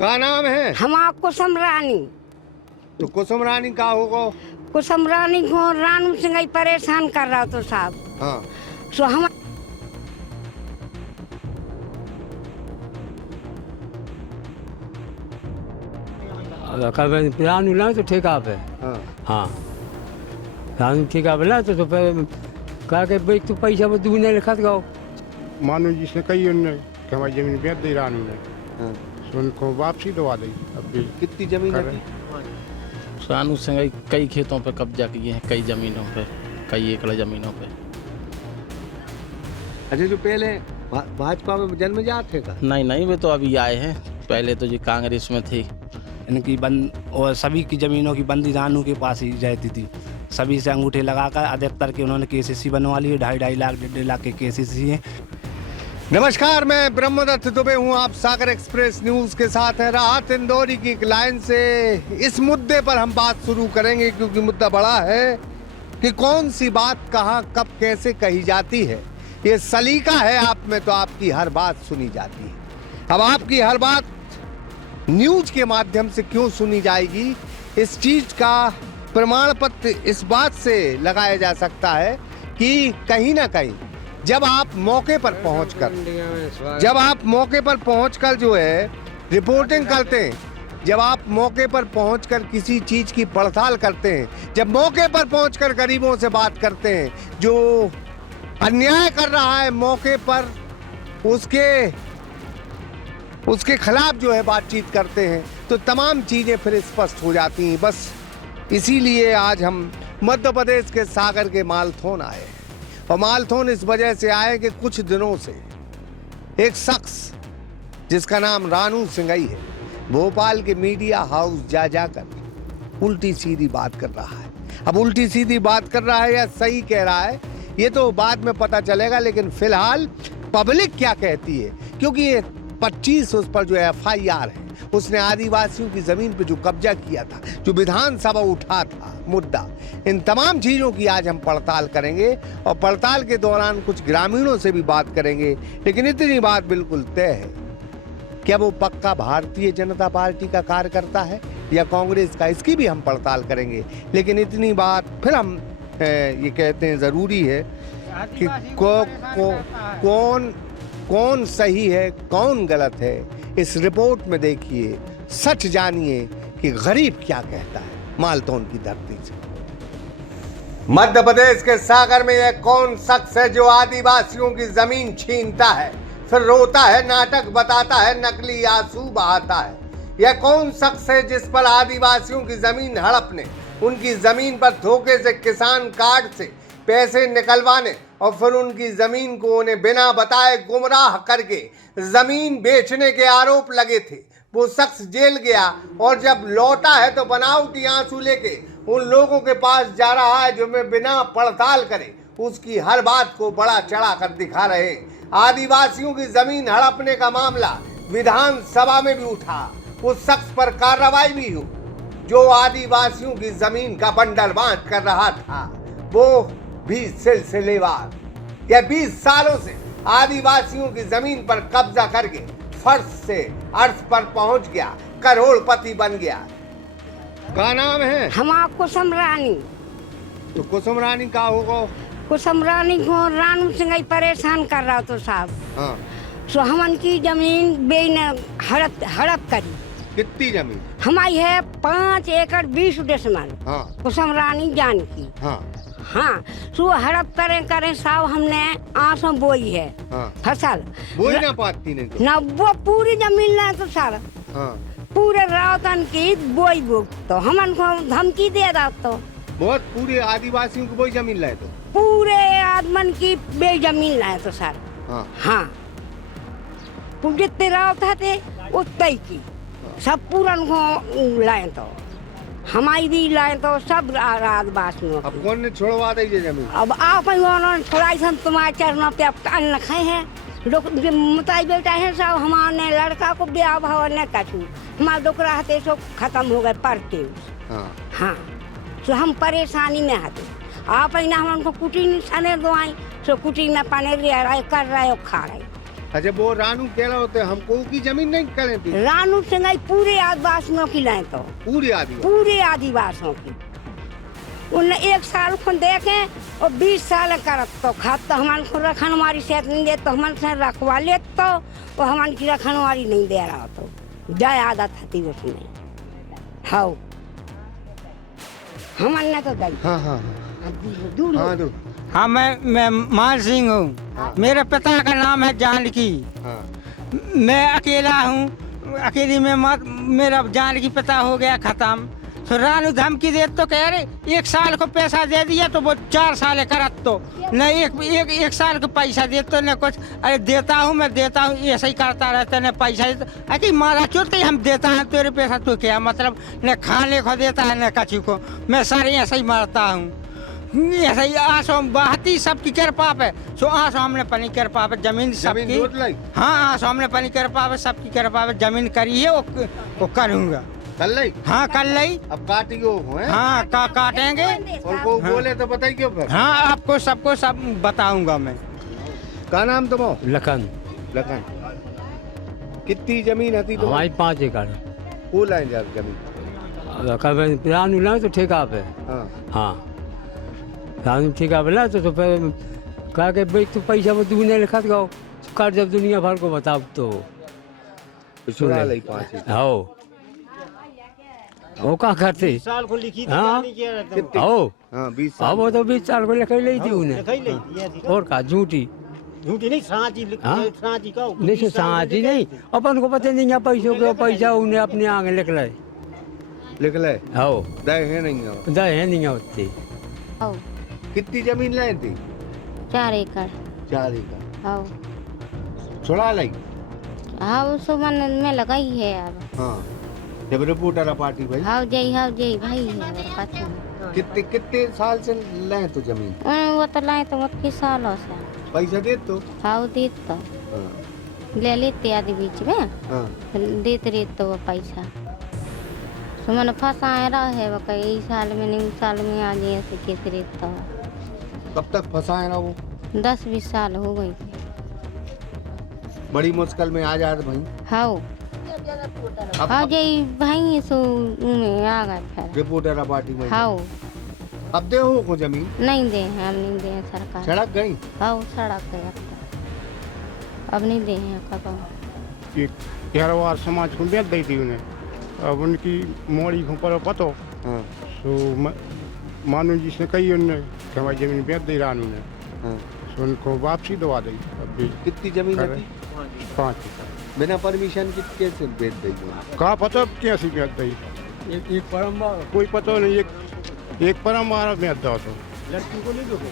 का नाम है? हमारा कुसुम रानी। तो कुसुम रानी का होगा? कुसुम रानी को रानू सिंह ही परेशान कर रहा तो साहब। हाँ। सो हम रानू ना तो ठेका पे। हाँ। हाँ रानू ठेका पे ना तो फिर कहा कि भाई तू पैसा वो दूने लिखा गाओ। मानो जिसने कही उनने कि हमारी जमीन बेच दी रानू ने, हाँ। तो उनको वापसी दवा दी। अब भी कितनी जमीन कर है? रानू सिंह कई खेतों पे कब्जा किए हैं, कई जमीनों पे, कई एकड़ जमीनों पे। अच्छा, जो पहले भाजपा में जन्मजात थे का? नहीं वे तो अभी आए हैं, पहले तो जी कांग्रेस में थे। इनकी बंद और सभी की जमीनों की बंदी रानू के पास ही रहती थी। सभी से अंगूठे लगाकर अधिकतर के उन्होंने केसीसी बनवा लिए। 2.5 लाख 1.5 लाख के केसीसी हैं। नमस्कार, मैं ब्रह्मदत्त दुबे हूँ। आप सागर एक्सप्रेस न्यूज के साथ हैं। राहत इंदौरी की एक लाइन से इस मुद्दे पर हम बात शुरू करेंगे, क्योंकि मुद्दा बड़ा है कि कौन सी बात कहाँ कब कैसे कही जाती है। ये सलीका है आप में, तो आपकी हर बात सुनी जाती है। अब आपकी हर बात न्यूज के माध्यम से क्यों सुनी जाएगी, इस चीज का प्रमाण पत्र इस बात से लगाया जा सकता है कि कहीं ना कहीं जब आप मौके पर पहुंचकर जो है रिपोर्टिंग करते हैं, जब आप मौके पर पहुंचकर किसी चीज की पड़ताल करते हैं, जब मौके पर पहुंचकर गरीबों से बात करते हैं, जो अन्याय कर रहा है मौके पर उसके खिलाफ जो है बातचीत करते हैं, तो तमाम चीजें फिर स्पष्ट हो जाती हैं। बस इसीलिए आज हम मध्य प्रदेश के सागर के मालथोन आए हैं। और मालथोन इस वजह से आए कि कुछ दिनों से एक शख्स जिसका नाम रानू सिंघई है, भोपाल के मीडिया हाउस जाकर उल्टी सीधी बात कर रहा है। अब उल्टी सीधी बात कर रहा है या सही कह रहा है, ये तो बाद में पता चलेगा। लेकिन फिलहाल पब्लिक क्या कहती है, क्योंकि ये 25 उस पर जो FIR है, उसने आदिवासियों की जमीन पे जो कब्जा किया था, जो विधानसभा उठा था मुद्दा, इन तमाम चीजों की आज हम पड़ताल करेंगे। और पड़ताल के दौरान कुछ ग्रामीणों से भी बात करेंगे। लेकिन इतनी बात बिल्कुल तय है, क्या वो पक्का भारतीय जनता पार्टी का कार्यकर्ता है या कांग्रेस का, इसकी भी हम पड़ताल करेंगे। लेकिन इतनी बात फिर हम ये कहते हैं जरूरी है कि कौन सही है कौन गलत है, इस रिपोर्ट में देखिए, सच जानिए कि गरीब क्या कहता है मालथोन की धरती से। मध्य प्रदेश के सागर में यह कौन शख्स है जो आदिवासियों की जमीन छीनता है, फिर रोता है, नाटक बताता है, नकली आंसू बहाता है? यह कौन शख्स है जिस पर आदिवासियों की जमीन हड़पने, उनकी जमीन पर धोखे से किसान कार्ड से पैसे निकलवाने और फिर उनकी जमीन को उन्हें बिना बताए गुमराह करके जमीन बेचने के आरोप लगे थे? वो शख्स जेल गया और जब लौटा है तो बनावटी आंसू लेके उन लोगों के पास जा रहा है जो मैं बिना पड़ताल करे उसकी हर बात को बड़ा चढ़ा कर दिखा रहे। आदिवासियों की जमीन हड़पने का मामला विधानसभा में भी उठा, उस शख्स पर कार्रवाई भी हुई जो आदिवासियों की जमीन का बंडल बांट कर रहा था। वो भी सिलसिलेवार, यह 20 सालों से आदिवासियों की जमीन पर कब्जा करके फर्श से अर्थ पर पहुंच गया, करोड़पति बन गया। का नाम है? हमारा कुसुम रानी। तो कुसुम रानी का होगा? कुसुम रानी को रानू सिंह ही परेशान कर रहा तो साहब। हाँ। सो हमन की जमीन बेने हड़प करी। कितनी जमीन? हमारी है 5 एकड़ 20 डेसिमल। हाँ। कुसुम रानी जान की। हाँ। हाँ, सो हड़प करें साहब, हमने आंसू बोई है। हाँ। फसल बोई ना पाती नहीं तो? ना, वो पूरी जमीन ना तो सारा। हाँ। पूरे रावतन की बोई तो हमन को धमकी दे रहा तो बहुत पूरे आदिवासियों की बोई जमीन लाए तो? पूरे आदमन की बे जमीन लाए तो सर। हाँ। हाँ, जितने रावत थे उतने की सब पूरन को लाए तो हमारी भी लाए तो सब आदिवासियों। अब कौन ने छोड़वा दी ये जमीन? अब आप थोड़ा सा तुम्हारे चरणों पे अन्न खाए हैं लोग, मुताई बेटा है सब। हमारे लड़का को ब्याह भाव न कछू, हमारे डोकरा हते सब खत्म हो गए पढ़ते। हाँ, तो हम परेशानी में हते। आप ना हम उनको कुटी सने दो आई, सो कुटी में पाने कर रहे हो खा रहे। अच्छा वो रानू कह रहे होते हमको की जमीन नहीं करें थी रानू सिंगाई पूरे आदिवासियों की लाए तो पूरी आदि पूरे आदिवासियों की उन्हें 1 साल को देखे और 20 साल करत तो खाद तो हमारे को रखनवारी से नहीं दे तो हमारे से रखवा ले तो वो हमारे की रखनवारी नहीं दे रहा तो जय आदत थी उसमें हाँ हमारे तो दई हाँ हाँ दूर हाँ दो हाँ मैं मान सिंह हूँ। मेरे पिता का नाम है जानकी। हाँ मैं अकेला हूँ। अकेली में मत मेरा जानकी पिता हो गया खत्म। तो रानू धमकी दे तो कह रहे 1 साल को पैसा दे दिया तो वो 4 साल करत तो न एक साल को पैसा दे तो न कुछ। अरे देता हूँ मैं देता हूँ ऐसे ही करता रहता न पैसा देता अरे मारा चोट कहीं हम देता है तेरे पैसा तो क्या मतलब न खाने को देता है न कछु को। मैं सारे ऐसे ही मारता हूँ ऐसे ही आसो बहती सबकी कृपा पे सो आसो हमने पनी कृपा पे जमीन सबकी हाँ आसो हमने पनी कृपा पे सबकी कृपा पे जमीन करी है वो करूँगा कल नहीं हाँ कल नहीं अब काटियो हैं हाँ काटेंगे और को बोले तो बताइए फिर हाँ आपको सबको सब बताऊंगा मैं। का नाम तुम्हारा लखन लखन कितनी जमीन थी तो हमारी 5 एकड़ वो लाइन जा जमीन कभी रानू लाए तो ठेका पे हाँ हाँ रानू ठेका पे लाए तो फिर कहा कि भाई तू पैसा वो तू नहीं लिखा गाओ कर जब दुनिया भर को बताओ तो चुरा ली 5 एकड़ आओ वो क्या करते साल को लिखी थी हाँ नहीं किया रहता कितनी आओ हाँ 20 हाँ साल वो तो 20 साल को लिखाई ली थी उन्हें लिखाई नहीं ये थी और का झूठी झूठी नहीं सांची हाँ? सांची का नहीं सो साँची नहीं अपन को पता नहीं पैसों के पैसा उन्हें अपने आगे लिख लाए लिख ले आओ दे है नहीं हो दे है नहीं होती आओ कितनी जमीन लाए थी 4 एकड़ 4 एकड़ आओ छुड़ा ली हाँ उसको मन में लगाई है अब हाँ जब रिपोर्टर पार्टी भाई हाँ जय भाई है और पाछू कितने साल से लाए तो जमीन वो तो लाए तो मत के सालों से पैसा दे तो हाँ देत तो हाँ ले लेते आदि बीच में हाँ देते रहे तो वो पैसा तो मैंने फंसाए रहे वो कई साल में नहीं साल में आ जाए ऐसे कैसे रहता कब तक फंसाए ना वो 10-20 साल हो गई थी बड़ी मुश्किल में आ जाते भाई हाँ हाँ जय भाई सो में आ गए फिर रिपोर्टर पार्टी में हाँ अब दे हो को जमीन नहीं दे हैं हम नहीं दे हैं सरकार सड़क गई हाँ सड़क गए अब नहीं दे हैं कब ये कहरवार समाज को बेच दी थी उन्हें अब उनकी मोड़ी को पर पतो हाँ तो मानो जी से कही उन्हें कि हमारी जमीन बेच दी रानू ने हाँ तो उनको वापसी दवा दी अब भी कितनी जमीन करे। थी 5 बिना परमिशन के कैसे बेच दी कहा पता कैसी बेच दी एक परम कोई पता नहीं एक परम मारा बेच दो तो लड़की को नहीं दोगे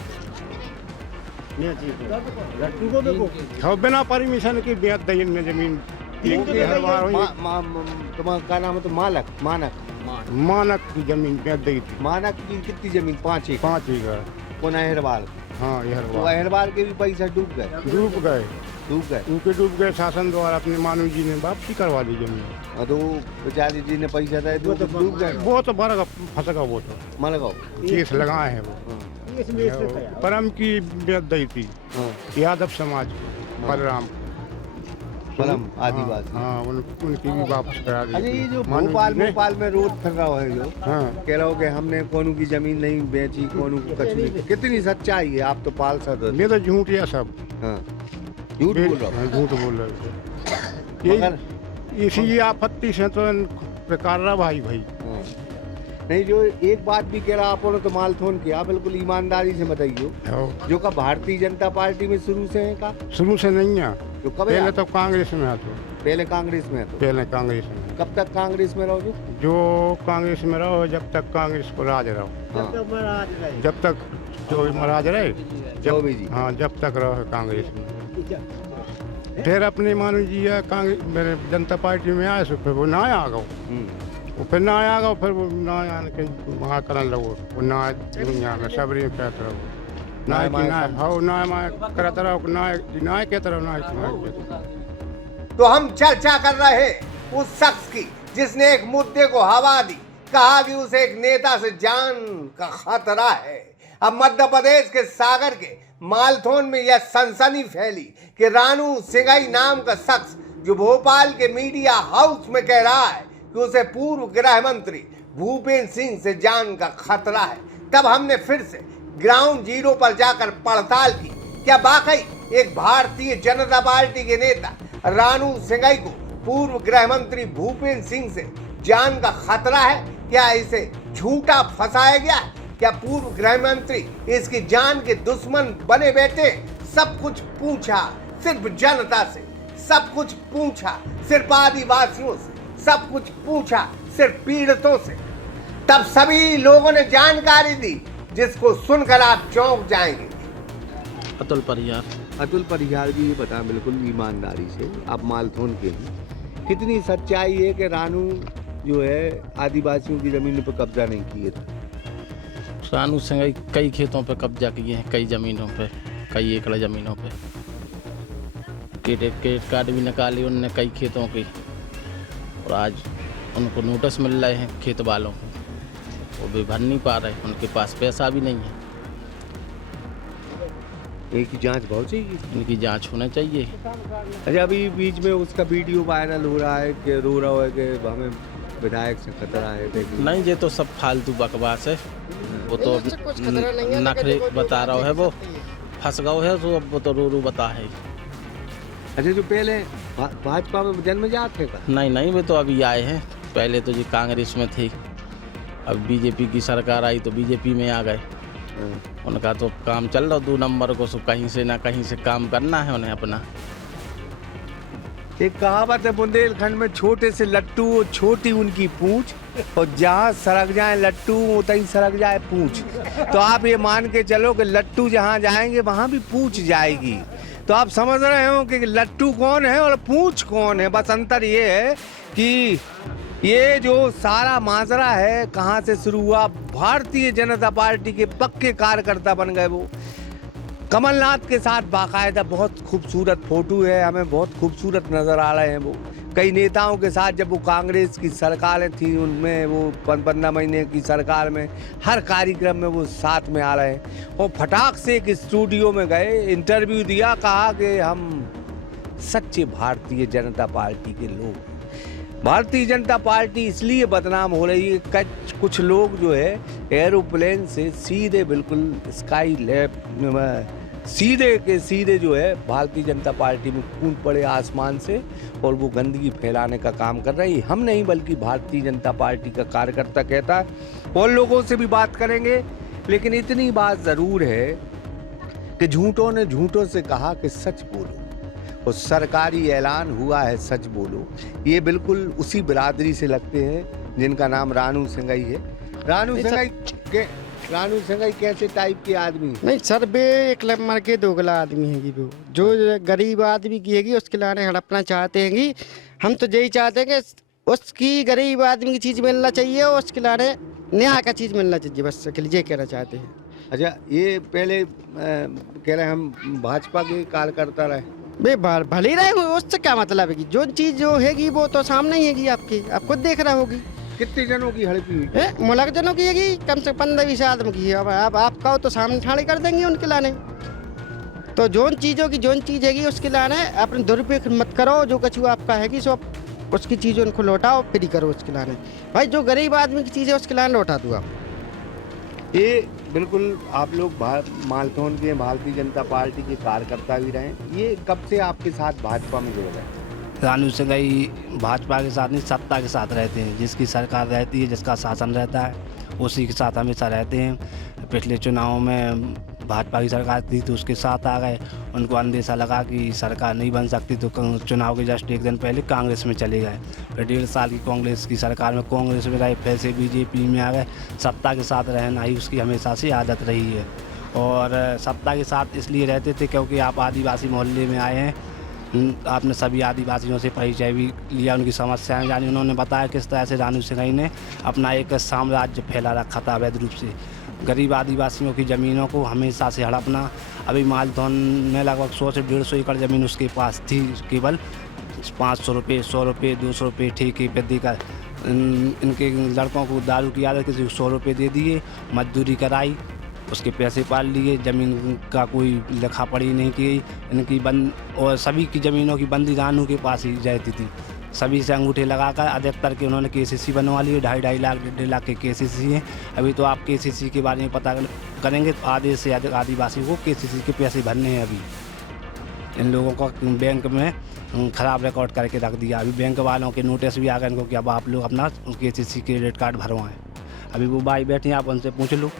नहीं ठीक है लड़की को देखो हाँ बिना परमिशन की बेच दी इनने जमीन एक कहरवार हुई तुम्हारा क्या नाम है तो मालक मानक मानक की जमीन बेच दी थी मानक की कितनी जमीन 5 एकड़ 5 एकड़ कौन अहरवाल हाँ तो यहरवार अहरवाल के भी पैसा डूब गए डूब गए डूब गए शासन द्वारा अपने मानव जी ने वापसी करवा दी जमीन और तो बेचारी जी ने पैसा दिया तो डूब गए वो तो बड़ा फंसगा वो तो मन लगाओ केस लगाए हैं वो परम की बेच दी थी हाँ यादव समाज की बलराम बलम आदिवासी हाँ उनकी भी वापस करा दी अरे ये जो मानव जी ने। भोपाल में रोड फिर रहा है जो हाँ कह रहा हो कि हमने कोनू की जमीन नहीं बेची कोनू को कुछ नहीं कितनी सच्चाई है आप तो पाल सदस्य ये तो झूठ है सब हाँ झूठ बोल रहा हाँ, झूठ बोल रहे हो मगर ये इसी आपत्ति से तो प्रकार रहा भाई हाँ। नहीं जो एक बात भी कह रहा आपने तो मालथोन किया बिल्कुल ईमानदारी से बताइयो हाँ, जो का भारतीय जनता पार्टी में शुरू से है का शुरू से नहीं है जो कब पहले है तो कांग्रेस में है तो पहले कांग्रेस में है तो पहले कांग्रेस में कब तक कांग्रेस में रहोगे जो कांग्रेस में रहो जब तक कांग्रेस को राज रहो हाँ जब तक जो महाराज रहे जो भी जी हाँ जब तक रहो कांग्रेस में फिर अपने मानो जी है कांग्रेस मेरे जनता पार्टी में आए सो फिर वो ना आ गए वो फिर ना आ गए फिर वो ना आने के वहाँ करने लगो वो ना दुनिया में सबरी कहते रहो ना कि ना हाँ ना मैं करते रहो ना कहते रहो ना तो हम चर्चा कर रहे उस शख्स की जिसने एक मुद्दे को हवा दी कहा कि उसे एक नेता से जान का खतरा है अब मध्य प्रदेश के सागर के मालथोन में यह सनसनी फैली कि रानू सिंगाई नाम का शख्स जो भोपाल के मीडिया हाउस में कह रहा है कि उसे पूर्व गृह मंत्री भूपेंद्र सिंह से जान का खतरा है, तब हमने फिर से ग्राउंड जीरो पर जाकर पड़ताल की। क्या वाकई एक भारतीय जनता पार्टी के नेता रानू सिंगाई को पूर्व गृह मंत्री भूपेंद्र सिंह से जान का खतरा है? क्या इसे झूठा फंसाया गया है? क्या पूर्व गृह मंत्री इसकी जान के दुश्मन बने बैठे? सब कुछ पूछा सिर्फ जनता से, सब कुछ पूछा सिर्फ आदिवासियों से, सब कुछ पूछा सिर्फ पीड़ितों से, तब सभी लोगों ने जानकारी दी जिसको सुनकर आप चौंक जाएंगे। अतुल परिहार। अतुल परिहार जी, ये बता बिल्कुल ईमानदारी से, आप मालथोन के हैं, कितनी सच्चाई है कि रानू जो है आदिवासियों की जमीन पर कब्जा नहीं किए थे? रानू सिंगाई कई खेतों पे कब्जा किए हैं, कई ज़मीनों पे, कई एकड़ ज़मीनों पे। क्रेडिट कार्ड भी निकाले उनने कई खेतों के, और आज उनको नोटिस मिल रहे हैं खेत वालों को, वो भी भर नहीं पा रहे, उनके पास पैसा भी नहीं है। इनकी जांच बहुत चाहिए, इनकी जांच होना चाहिए। अच्छा, अभी बीच में उसका वीडियो वायरल हो रहा है कि रो रहा है कि हमें विधायक से खतरा है। नहीं, ये तो सब फालतू बकवास है, वो तो नखरे बता रहा है, वो फंस गया है, तो अब वो तो रो बता है। अच्छा, जो पहले भाजपा में जन्म जाते का? नहीं, वे तो अभी आए हैं, पहले तो जी कांग्रेस में थे, अब बीजेपी की सरकार आई तो बीजेपी में आ गए। उनका तो काम चल रहा 2 नंबर को, सो कहीं से ना कहीं से काम करना है उन्हें अपना। एक कहावत है बुंदेलखंड में, छोटे से लट्टू और छोटी उनकी पूंछ, और जहाँ सरक जाए लट्टू उतनी सरक जाए पूंछ। तो आप ये मान के चलो कि लट्टू जहाँ जाएंगे वहाँ भी पूंछ जाएगी। तो आप समझ रहे हो कि लट्टू कौन है और पूंछ कौन है। बस अंतर ये है कि ये जो सारा माजरा है कहाँ से शुरू हुआ, भारतीय जनता पार्टी के पक्के कार्यकर्ता बन गए वो। कमलनाथ के साथ बाकायदा बहुत खूबसूरत फोटो है, हमें बहुत खूबसूरत नज़र आ रहे हैं वो। कई नेताओं के साथ जब वो कांग्रेस की सरकारें थी उनमें, वो 15 महीने की सरकार में हर कार्यक्रम में वो साथ में आ रहे हैं। और फटाक से एक स्टूडियो में गए, इंटरव्यू दिया, कहा कि हम सच्चे भारतीय जनता पार्टी के लोग। भारतीय जनता पार्टी इसलिए बदनाम हो रही है, कुछ लोग जो है एरोप्लेन से सीधे बिल्कुल स्काई लैब सीधे के सीधे जो है भारतीय जनता पार्टी में कूद पड़े आसमान से, और वो गंदगी फैलाने का काम कर रही है। हम नहीं बल्कि भारतीय जनता पार्टी का कार्यकर्ता कहता है। और लोगों से भी बात करेंगे, लेकिन इतनी बात ज़रूर है कि झूठों ने झूठों से कहा कि सच बोलो, और सरकारी ऐलान हुआ है सच बोलो। ये बिल्कुल उसी बिरादरी से लगते हैं जिनका नाम रानू सिंगाई है। रानू सिंगाई कैसे टाइप के आदमी? नहीं सर, वे एक नंबर के दोगला आदमी है वो, जो गरीब आदमी की है उसके लाने हड़पना चाहते हैं। हम तो यही चाहते हैं कि उसकी गरीब आदमी की चीज़ मिलना चाहिए और उसके लाने न्याय का चीज़ मिलना चाहिए, बस ये कहना चाहते हैं। अच्छा, ये पहले कह रहे हम भाजपा के कार्यकर्ता रहे, वे भले ही रहे, उससे क्या मतलब है कि जो चीज़ जो हैगी वो तो सामने ही हैगी आपके, आप खुद देख रहे होगी। कितने जनों की हड़पी हुई? मुलक जनों की हैगी, कम से 15-20 आदमी की है। अब आप कहो तो सामने ठाड़ी कर देंगे उनके लाने। तो जोन चीज़ों की जोन चीज़ हैगी उसके लाने अपने दुरुपयोग मत करो, जो कछु आपका हैगी सो उसकी चीज़ उनको लौटाओ, फिर ही करो उसके लाने। भाई जो गरीब आदमी की चीज़ है उसके लाने लौटा दो आप। ये बिल्कुल आप लोग मालथोन के भारतीय जनता पार्टी के कार्यकर्ता भी रहे, ये कब से आपके साथ भाजपा में जुड़ गए? रानू सिंगाई भाजपा के साथ नहीं, सत्ता के साथ रहते हैं। जिसकी सरकार रहती है, जिसका शासन रहता है, उसी के साथ हमेशा रहते हैं। पिछले चुनावों में भाजपा की सरकार थी तो उसके साथ आ गए। उनको अंदेशा लगा कि सरकार नहीं बन सकती तो चुनाव के जस्ट एक दिन पहले कांग्रेस में चले गए। फिर 1.5 साल की कांग्रेस की सरकार में कांग्रेस में रहे, फिर से बीजेपी में आ गए। सत्ता के साथ रहना ही उसकी हमेशा से आदत रही है। और सत्ता के साथ इसलिए रहते थे क्योंकि आप आदिवासी मोहल्ले में आए हैं, आपने सभी आदिवासियों से परिचय भी लिया, उनकी समस्याएं जानी। उन्होंने बताया किस तरह से रानू सिंगाई ने अपना एक साम्राज्य फैला रखा था अवैध रूप से। गरीब आदिवासियों की ज़मीनों को हमेशा से हड़पना। अभी मालथोन में लगभग 100 से 150 एकड़ ज़मीन उसके पास थी, केवल 500 रुपये, 100 रुपये, 200 रुपये ठेके पे देकर इनके लड़कों को दारू की आदत, किसी को 100 रुपये दे दिए, मजदूरी कराई, उसके पैसे पाल लिए, ज़मीन का कोई लिखा पढ़ी नहीं की, इनकी बंद और सभी की ज़मीनों की बंदी रानू के पास ही रहती थी। सभी से अंगूठे लगाकर अधिकतर के उन्होंने KCC बनवा लिए, 2.5 लाख 1.5 लाख के KCC हैं। अभी तो आप KCC के बारे में पता करेंगे तो आधे से अधिक आदिवासी को KCC के पैसे भरने हैं। अभी इन लोगों का बैंक में ख़राब रिकॉर्ड करके रख दिया। अभी बैंक वालों के नोटिस भी आ गए इनको कि अब आप लोग अपना KCC क्रेडिट कार्ड भरवाएँ। अभी वो भाई बैठे हैं, आप उनसे पूछ लो,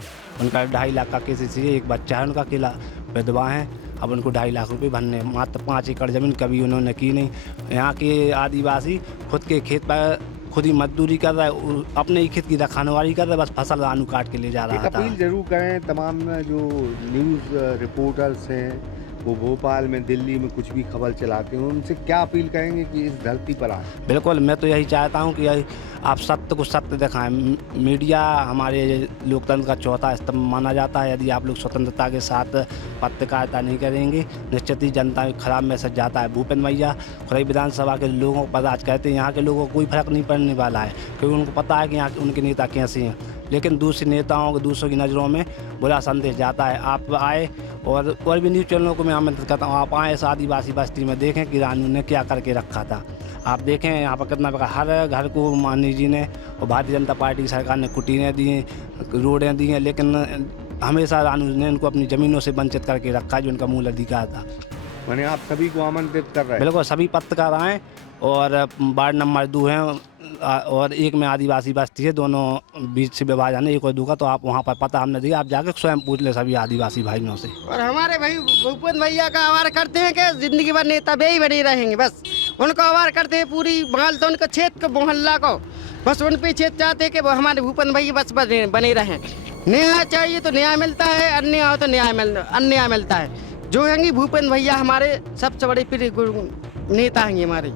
उनका 2.5 लाख का KCC है, एक बच्चा है उनका, अकेला विधवा है। अब उनको 2.5 लाख रुपए भरने, मात्र 5 एकड़ ज़मीन कभी उन्होंने की नहीं। यहाँ के आदिवासी खुद के खेत पर खुद ही मजदूरी कर रहा है, अपने ही खेत की रखवाली कर रहा है, बस फसल रानू काट के ले जा रहा एक था। अपील जरूर करें तमाम जो न्यूज़ रिपोर्टर्स हैं वो भोपाल में, दिल्ली में कुछ भी खबर चलाते हैं, उनसे क्या अपील करेंगे कि इस धरती पर आए? बिल्कुल, मैं तो यही चाहता हूँ कि आप सत्य को सत्य दिखाएं। मीडिया हमारे लोकतंत्र का चौथा स्तंभ माना जाता है। यदि आप लोग स्वतंत्रता के साथ पत्रकारिता नहीं करेंगे, निश्चित ही जनता में खराब मैसेज जाता है। भूपेंद्र भैया खुरई विधानसभा के लोगों पर आज कहते हैं यहाँ के लोगों को कोई फर्क नहीं पड़ने वाला है, क्योंकि उनको पता है कि यहाँ उनके नेता कैसे हैं। लेकिन दूसरे नेताओं को, दूसरों की नज़रों में बुरा संदेश जाता है। आप आए और भी न्यूज़ चैनलों को मैं आमंत्रित करता हूँ, आप आए इस आदिवासी बस्ती में, देखें कि रानू ने क्या करके रखा था। आप देखें यहाँ पर कितना प्रकार, हर घर को मानी जी ने और भारतीय जनता पार्टी की सरकार ने कुटीरें दी हैं, रोडें दी हैं, लेकिन हमेशा रानू ने उनको अपनी ज़मीनों से वंचित करके रखा जो उनका मूल अधिकार था। मैंने आप सभी को आमंत्रित कर रहे हैं? बिल्कुल, सभी पत्रकार आएँ। और वार्ड नंबर 2 है और 1 में आदिवासी बस्ती है, दोनों बीच से विभाजन है 1 और 2 का। तो आप वहाँ पर पता हमने दिया, आप जाकर स्वयं पूछ ले सभी आदिवासी भाइयों से। और हमारे भाई भूपेंद्र भैया का आभार करते हैं कि जिंदगी भर नेता वे ही बने रहेंगे। बस उनको आभार करते हैं, पूरी मालतोन का क्षेत्र को, मोहल्ला को, बस उन पे क्षेत्र चाहते हैं कि वो हमारे भूपेंद्र भैया बस बने रहें। न्याय चाहिए तो न्याय मिलता है, अन्याय हो तो अन्याय मिलता है। जो हैंगी भूपेंद्र भैया हमारे सबसे बड़े प्रिय नेता हैं हमारे,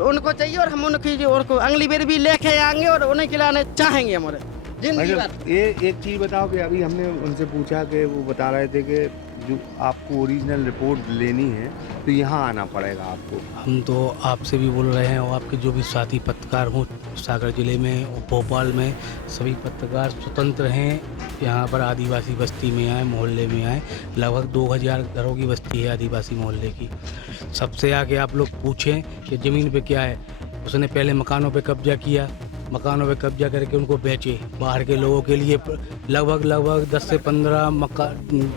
उनको चाहिए और हम उनकी जो उनको अगली बार भी लेके आएंगे और उन्हें खिलाने चाहेंगे हमारे जिंदगी भर। ये एक चीज़ बताओ कि अभी हमने उनसे पूछा कि वो बता रहे थे कि जो आपको ओरिजिनल रिपोर्ट लेनी है तो यहाँ आना पड़ेगा आपको। हम तो आपसे भी बोल रहे हैं और आपके जो भी साथी पत्रकार हों सागर जिले में और भोपाल में, सभी पत्रकार स्वतंत्र हैं। यहाँ पर आदिवासी बस्ती में आए, मोहल्ले में आए, लगभग 2000 घरों की बस्ती है आदिवासी मोहल्ले की। सबसे आगे आप लोग पूछें कि ज़मीन पे क्या है। उसने पहले मकानों पे कब्जा किया, मकानों पे कब्जा करके उनको बेचे बाहर के लोगों के लिए। लगभग 10 से 15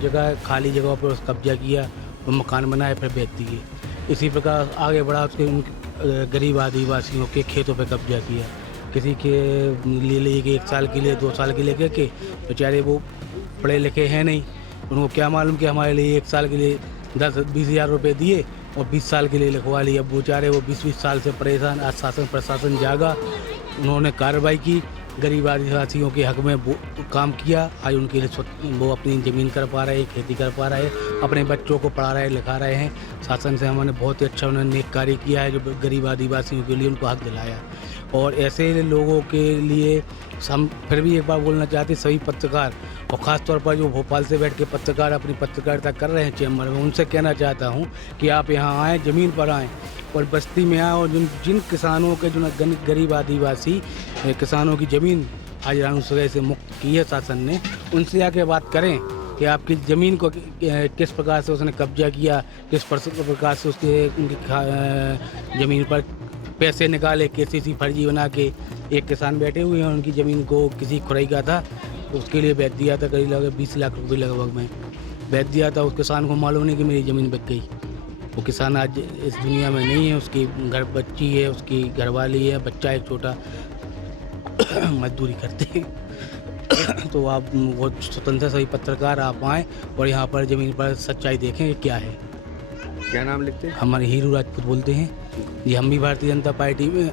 जगह खाली जगहों पर कब्जा किया और मकान बनाए, फिर बेच दिए। इसी प्रकार आगे बढ़ा, उसके गरीब आदिवासियों के खेतों पे कब्जा किया। किसी के लिए 1 साल के लिए 2 साल के लिए के बेचारे वो पढ़े लिखे हैं नहीं, उनको क्या मालूम कि हमारे लिए 1 साल के लिए 10-20 हज़ार रुपये दिए और 20 साल के लिए लिखवा लिए। अब बेचारे वो 20-20 साल से परेशान। आज शासन प्रशासन जागा, उन्होंने कार्रवाई की, गरीब आदिवासियों के हक में वो काम किया। आज उनके लिए वो अपनी ज़मीन कर पा रहे हैं, खेती कर पा रहे हैं, अपने बच्चों को पढ़ा रहे लिखा रहे हैं। शासन से हमने बहुत ही अच्छा उन्होंने नेक कार्य किया है, जो गरीब आदिवासियों के लिए उनको हक दिलाया। और ऐसे लोगों के लिए हम फिर भी एक बार बोलना चाहते हैं, सभी पत्रकार और ख़ास तौर पर जो भोपाल से बैठ के पत्रकार अपनी पत्रकारिता कर रहे हैं चैम्बर में, उनसे कहना चाहता हूँ कि आप यहाँ आएँ, ज़मीन पर आएँ और बस्ती में आए। और जिन किसानों के, जो गरीब आदिवासी किसानों की ज़मीन आज रानू सगाई से मुक्त की है शासन ने, उनसे आके बात करें कि आपकी ज़मीन को किस प्रकार से उसने कब्जा किया, किस प्रकार से उसके उनकी ज़मीन पर पैसे निकाले, KCC फर्जी बना के। एक किसान बैठे हुए हैं, उनकी ज़मीन को किसी खुराई का था, उसके लिए बेच दिया था, करीब लगभग 20 लाख रुपये लगभग में बेच दिया था। उस किसान को मालूम नहीं कि मेरी ज़मीन बिक गई। वो किसान आज इस दुनिया में नहीं है, उसकी घर बच्ची है, उसकी घरवाली है, बच्चा एक छोटा मजदूरी करते हैं। तो आप बहुत स्वतंत्र सभी पत्रकार आप आएँ और यहाँ पर ज़मीन पर सच्चाई देखें कि क्या है। क्या नाम लिखते हैं? हमारे हीरू राजपूत बोलते हैं जी। हम भी भारतीय जनता पार्टी में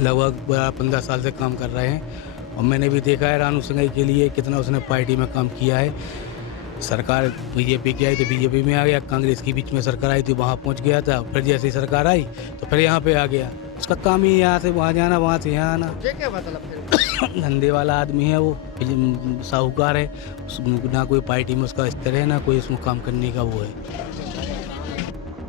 लगभग 15 साल से काम कर रहे हैं और मैंने भी देखा है रानू सगाई के लिए कितना उसने पार्टी में काम किया है। सरकार बीजेपी की आई तो बीजेपी में आ गया, कांग्रेस की बीच में सरकार आई तो वहाँ पहुँच गया था, फिर जैसे सरकार आई तो फिर यहाँ पे आ गया। उसका काम ही यहाँ से वहाँ जाना, वहाँ से यहाँ आना। क्या मतलब धंधे वाला आदमी है वो, साहूकार है, ना कोई पार्टी में उसका स्तर है, ना कोई उसमें काम करने का वो है।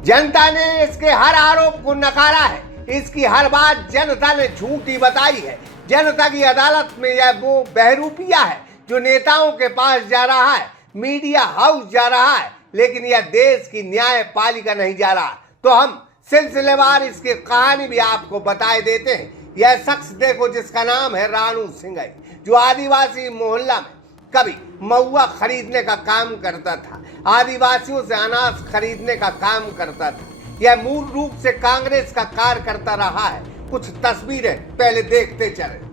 जनता ने इसके हर आरोप को नकारा है, इसकी हर बात जनता ने झूठी बताई है। जनता की अदालत में यह वो बहरूपिया है जो नेताओं के पास जा रहा है, मीडिया हाउस जा रहा है, लेकिन यह देश की न्यायपालिका नहीं जा रहा। तो हम सिलसिलेवार इसकी कहानी भी आपको बताए देते हैं। यह शख्स देखो जिसका नाम है रानू सिंघई, जो आदिवासी मोहल्ला में कभी महुआ खरीदने का काम करता था, आदिवासियों से अनाज खरीदने का काम करता था। यह मूल रूप से कांग्रेस का कार्यकर्ता रहा है। कुछ तस्वीरें पहले देखते चले।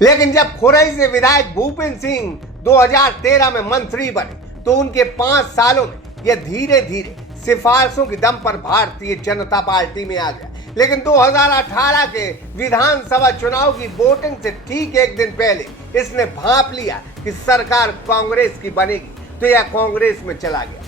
लेकिन जब खुरई से विधायक भूपेंद्र सिंह 2013 में मंत्री बने तो उनके 5 सालों में यह धीरे धीरे सिफारिशों की दम पर भारतीय जनता पार्टी में आ गया। लेकिन 2018 के विधानसभा चुनाव की वोटिंग से ठीक एक दिन पहले इसने भांप लिया कि सरकार कांग्रेस की बनेगी, तो यह कांग्रेस में चला गया।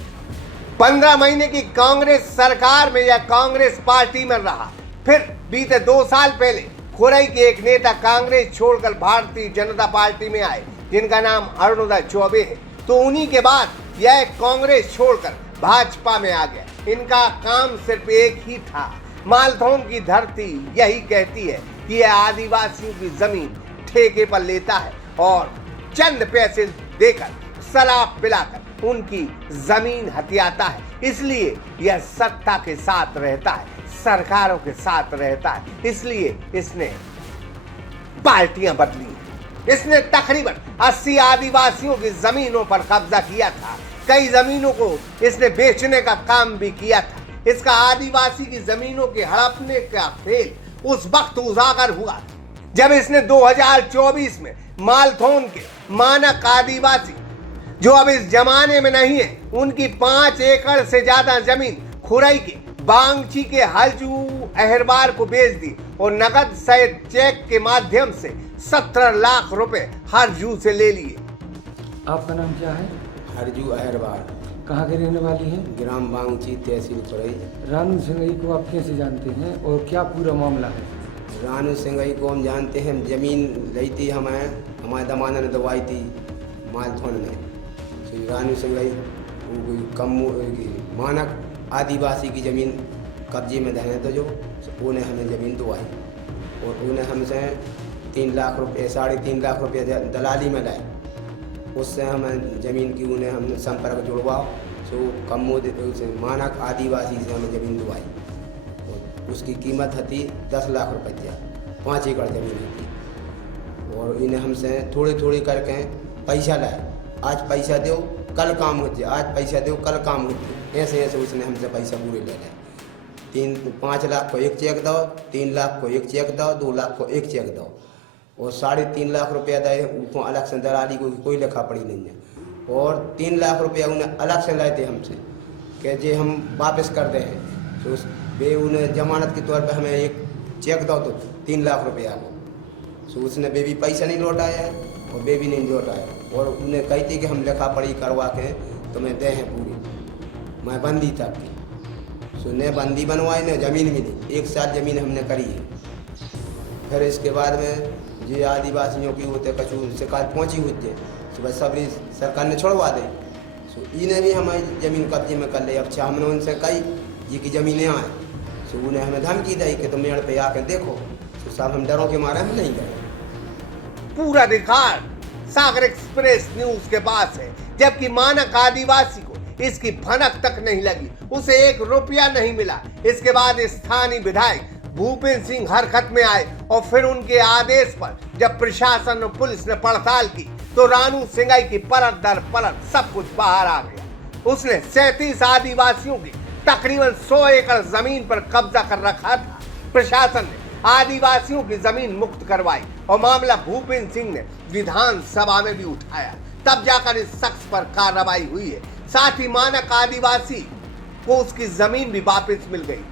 15 महीने की कांग्रेस सरकार में यह कांग्रेस पार्टी में रहा। फिर बीते 2 साल पहले खुरई के एक नेता कांग्रेस छोड़कर भारतीय जनता पार्टी में आए, जिनका नाम अरुणोदय चौबे है। तो उन्हीं के बाद यह कांग्रेस छोड़कर भाजपा में आ गया। इनका काम सिर्फ एक ही था। मालथौन की धरती यही कहती है कि यह आदिवासियों की जमीन ठेके पर लेता है और चंद पैसे देकर शराब पिलाकर उनकी जमीन हथियाता है। इसलिए यह सत्ता के साथ रहता है, सरकारों के साथ रहता है। इसलिए इसने पार्टियां बदली हैं। इसने तकरीबन 80 आदिवासियों की जमीनों पर कब्जा किया था। कई जमीनों को इसने बेचने का काम भी किया था। इसका आदिवासी की जमीनों के हड़पने का खेल उस वक्त उजागर हुआ जब इसने 2024 में मालथौन के मानक आदिवासी, जो अब इस जमाने में नहीं है, उनकी 5 एकड़ से ज्यादा जमीन खुरई के बांगची के हलजू अहरबार को बेच दी और नगद सहित चेक के माध्यम से 17 लाख रुपए हरजू से ले लिए। आपका नाम क्या है? हरजू अहरबार। कहाँ के रहने वाली हैं? ग्राम बांगची, तहसील खुरई। रानू सिंघई को आप कैसे जानते हैं और क्या पूरा मामला है? रानू सिंघई को हम जानते हैं, जमीन ली थी हमारे दमाना ने दवाई थी मालथौन में। श्री रानू सिंघई कम मानक आदिवासी की ज़मीन कब्जे में धरे तो जो उन्हें हमें ज़मीन दवाई और उन्हें हमसे 3 लाख रुपये 3.5 लाख रुपये दलाली में लाए। उससे हमें ज़मीन की उन्हें हमने संपर्क जुड़वाओ, सो कम मानक आदिवासी से हमें ज़मीन दवाई और उसकी कीमत थी 10 लाख रुपये, 5 एकड़ ज़मीन थी। और इन्हें हमसे थोड़ी थोड़ी करके पैसा लाए। आज पैसा दो कल काम हो जाए, आज पैसा दो कल काम हो जाए, ऐसे ऐसे उसने हमसे पैसा पूरे ले लिया। 5 लाख को एक चेक दो, 3 लाख को एक चेक दो, 2 लाख को एक चेक दो और 3.5 लाख रुपया दे। उसको अलग से दलाली को कोई लिखा पड़ी नहीं है। और 3 लाख रुपया उन्हें अलग से लाए थे हमसे कि जे हम वापस कर दे हैं। तो वे उन्हें जमानत के तौर पर हमें एक चेक दो तो 3 लाख रुपया को, तो उसने वे भी पैसा नहीं लौटाया है और वे भी नहीं लौटाया। और उन्हें कही थी कि हम लिखा पढ़ी करवा के तुम्हें दे हैं पूरी, मैं बंदी तक की। सो ने बंदी बनवाई ने ज़मीन मिली, 1 साल ज़मीन हमने करी है। फिर इसके बाद में जो आदिवासियों की होते कछु शिकायत पहुँची होती है, सुबह सब सरकार ने छोड़वा दी। सो इन्हें भी हमारी ज़मीन कब्जे में कर ले। अब हमने उनसे कही ये की ज़मीनें आए, सो उन्हें हमें धमकी दी कि तुम मेड़ पे आके देखो। तो साहब हम डरों के मारे हम नहीं गए। पूरा रिकॉर्ड सागर एक्सप्रेस न्यूज के पास है। जबकि मानक आदिवासी को इसकी भनक तक नहीं लगी, उसे 1 रुपया नहीं मिला। इसके बाद स्थानीय विधायक भूपेंद्र सिंह हरकत में आए और फिर उनके आदेश पर जब प्रशासन और पुलिस ने पड़ताल की तो रानू सिंघई की परत दर परत सब कुछ बाहर आ गया। उसने 37 आदिवासियों की तकरीबन 100 एकड़ जमीन पर कब्जा कर रखा था। प्रशासन ने आदिवासियों की जमीन मुक्त करवाई और मामला भूपेंद्र सिंह ने विधानसभा में भी उठाया। तब जाकर इस शख्स पर कार्रवाई हुई है। साथ ही मानक आदिवासी को उसकी जमीन भी वापस मिल गई,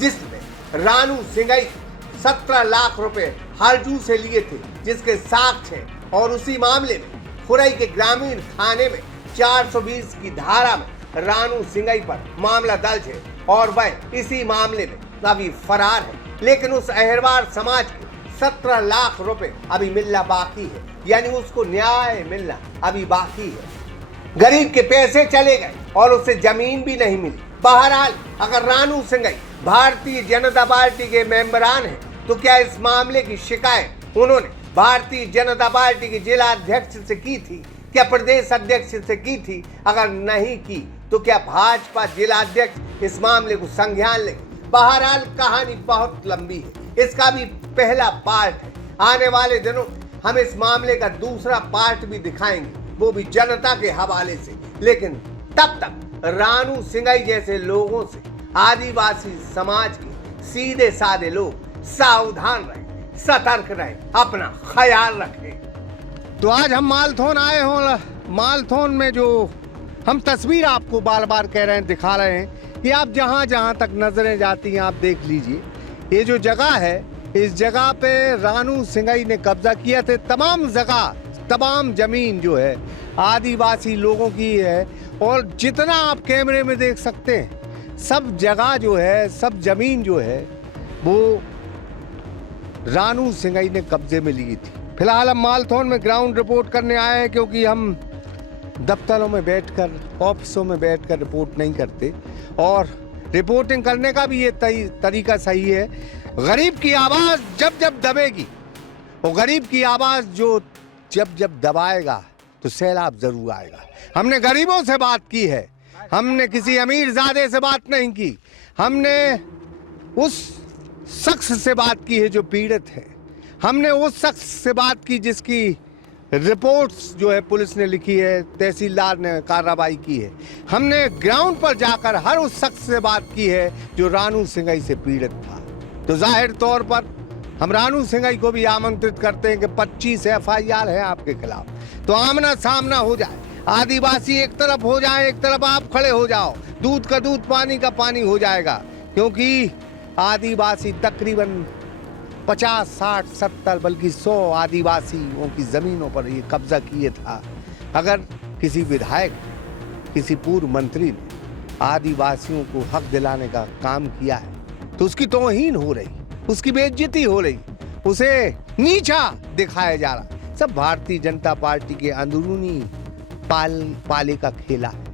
जिसमें रानू सिंघई 17 लाख रुपए हरजू से लिए थे, जिसके साक्ष्य है। और उसी मामले में खुरई के ग्रामीण थाने में 420 की धारा में रानू सिंगई पर मामला दर्ज है और वह इसी मामले में अभी फरार है। लेकिन उस अहिरवार समाज के 17 लाख रुपए अभी मिलना बाकी है, यानी उसको न्याय मिलना अभी बाकी है। गरीब के पैसे चले गए और उसे जमीन भी नहीं मिली। बहरहाल अगर रानू सिंगई भारतीय जनता पार्टी के मेंबरान हैं, तो क्या इस मामले की शिकायत उन्होंने भारतीय जनता पार्टी के जिला अध्यक्ष से की थी? क्या प्रदेश अध्यक्ष से की थी? अगर नहीं की तो क्या भाजपा जिला अध्यक्ष इस मामले को संज्ञान ले? बहरहाल कहानी बहुत लंबी है, इसका भी पहला पार्ट है। आने वाले दिनों हम इस मामले का दूसरा पार्ट भी दिखाएंगे, वो भी जनता के हवाले से। लेकिन तब तक रानू सिंगई जैसे लोगों से आदिवासी समाज के सीधे साधे लोग सावधान रहें, सतर्क रहें, अपना ख्याल रखें। तो आज हम मालथोन आए हो। मालथोन में जो हम तस्वीर आपको बार बार कह रहे हैं, दिखा रहे हैं कि आप जहां जहां तक नजरें जाती हैं आप देख लीजिए। ये जो जगह है, इस जगह पे रानू सिंगई ने कब्जा किया थे। तमाम जगह, तमाम जमीन जो है आदिवासी लोगों की है और जितना आप कैमरे में देख सकते हैं सब जगह जो है, सब जमीन जो है वो रानू सिंगई ने कब्जे में ली थी। फिलहाल हम मालथोन में ग्राउंड रिपोर्ट करने आए हैं, क्योंकि हम दफ्तरों में बैठकर, ऑफिसों में बैठकर रिपोर्ट नहीं करते और रिपोर्टिंग करने का भी ये तरीका सही है। गरीब की आवाज़ जब जब दबेगी, वो गरीब की आवाज़ जो जब जब दबाएगा तो सैलाब जरूर आएगा। हमने गरीबों से बात की है, हमने किसी अमीरजादे से बात नहीं की, हमने उस शख्स से बात की है जो पीड़ित है, हमने उस शख्स से बात की जिसकी रिपोर्ट्स जो है पुलिस ने लिखी है, तहसीलदार ने कार्रवाई की है। हमने ग्राउंड पर जाकर हर उस शख्स से बात की है जो रानू सिंगई से पीड़ित था। तो जाहिर तौर पर हम रानू सिंगई को भी आमंत्रित करते हैं कि 25 FIR है आपके खिलाफ, तो आमना सामना हो जाए। आदिवासी एक तरफ हो जाए, एक तरफ आप खड़े हो जाओ, दूध का दूध पानी का पानी हो जाएगा। क्योंकि आदिवासी तकरीबन 50, 60, 70 बल्कि 100 आदिवासियों की जमीनों पर ये कब्जा किए था। अगर किसी विधायक, किसी पूर्व मंत्री ने आदिवासियों को हक दिलाने का काम किया है तो उसकी तौहीन हो रही, उसकी बेइज्जती हो रही, उसे नीचा दिखाया जा रहा। सब भारतीय जनता पार्टी के अंदरूनी पाले का खेला है।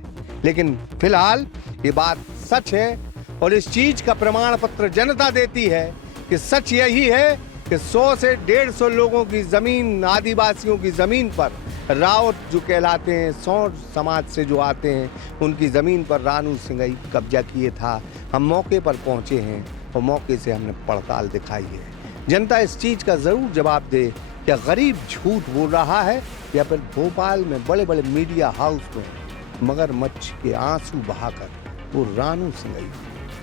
लेकिन फिलहाल ये बात सच है और इस चीज का प्रमाण पत्र जनता देती है कि सच यही है कि 100 से 150 लोगों की जमीन, आदिवासियों की जमीन पर रावत जो कहलाते हैं, 100 समाज से जो आते हैं, उनकी जमीन पर रानू सिंगई कब्जा किए था। हम मौके पर पहुंचे हैं और मौके से हमने पड़ताल दिखाई है। जनता इस चीज का जरूर जवाब दे, क्या गरीब झूठ बोल रहा है या फिर भोपाल में बड़े बड़े मीडिया हाउस में मगरमच्छ के आंसू बहाकर वो रानू सिंगई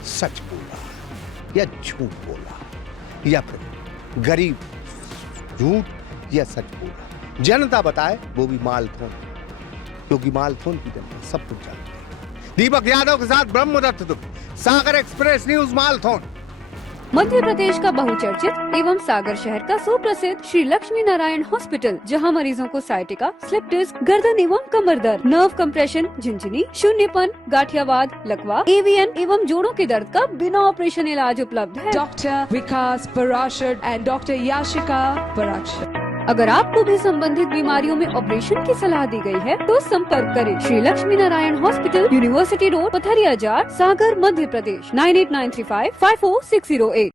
सच बोल रहा है या झूठ बोल रहा है, या फिर गरीब झूठ या सच बोल रहा है। जनता बताए, वो भी मालथोन, क्योंकि मालथोन की जनता सब कुछ जानती है। दीपक यादव के साथ ब्रह्मदत्त दुबे, सागर एक्सप्रेस न्यूज, मालथोन। मध्य प्रदेश का बहुचर्चित एवं सागर शहर का सुप्रसिद्ध श्री लक्ष्मी नारायण हॉस्पिटल, जहां मरीजों को साइटिका, स्लिप डिस्क, गर्दन एवं कमर दर्द, नर्व कंप्रेशन, झिंझिनी, शून्यपन, गाठियावाद, लकवा, AVN एवं जोड़ों के दर्द का बिना ऑपरेशन इलाज उपलब्ध है। Doctor Vikas Parashar and doctor Yashika Parashar. अगर आपको भी संबंधित बीमारियों में ऑपरेशन की सलाह दी गई है तो संपर्क करें Shri Lakshmi Narayan hospital, university road, Pathariya Jar, Sagar, Madhya Pradesh 9893554608।